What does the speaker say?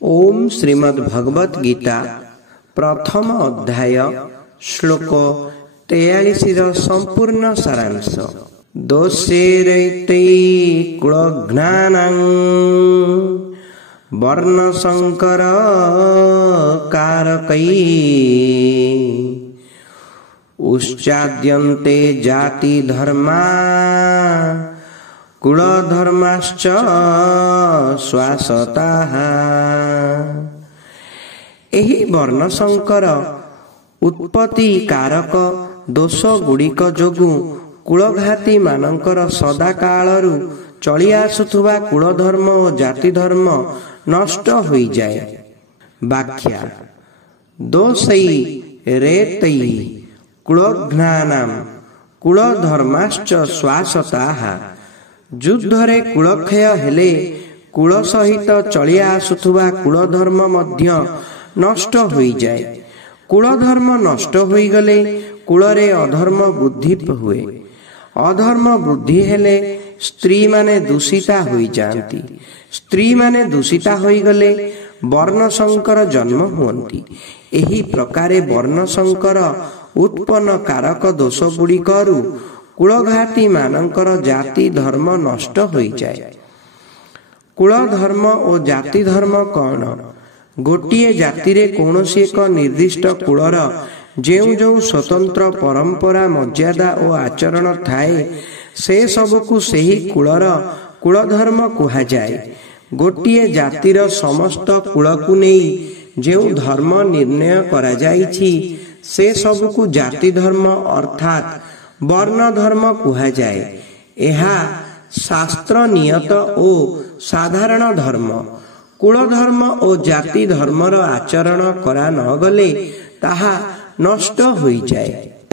ओम श्रीमद् भगवत गीता प्रथम अध्याय श्लोक 43 संपूर्ण सारांश। दोषेरैते कुलघ्नानां वर्ण संकर कारकै उच्चाद्यन्ते जाति धर्मा कुलधर्माश्च शाश्वताः। एही वर्ण संकर उत्पत्ति कारक दोष गुड़िक जोगु कुलघाती मानकर सदा कालरू चली आसुथुवा कुलधर्म और जाति धर्म नष्ट हो जाए। व्याख्या दोषै रेतै कुलघ्नानां कुलधर्माश्च शाश्वताः। युद्धरे कुलक्षय हेले कुल सहित चली आसुथुवा कुलधर्म मध्य नष्ट हो जाए। कुलधर्म नष्ट हो गले कुलरे अधर्म वृद्धि हुए। अधर्म वृद्धि हेले स्त्री माने दूषिता हो जाती। स्त्री माने दूषिता हो गले वर्ण संकर जन्म हुअन्ति। एही प्रकारे वर्ण संकर उत्पन्न कारक दोष गुड़िकरू कुलघाती मानकर जाति धर्म नष्ट हो जाए। कुल धर्म और जाति धर्म कौन? गोटिए जातिरे कौनसी एक निर्दिष्ट कुलर जेउ जेउ स्वतंत्र परंपरा मर्यादा और आचरण थाए से सबकु सेही कुलर कुलधर्म कहा जाए। गोटिए जातिर समस्त कुलकु नेई जेउ धर्म निर्णय करा जाइछि से सबकु जाति धर्म अर्थात वर्ण धर्म कहा जाए। यह शास्त्र नियत ओ साधारण धर्म। कुल धर्म और जाति धर्मर आचरण करा न गले ताहा नष्ट हो जाए।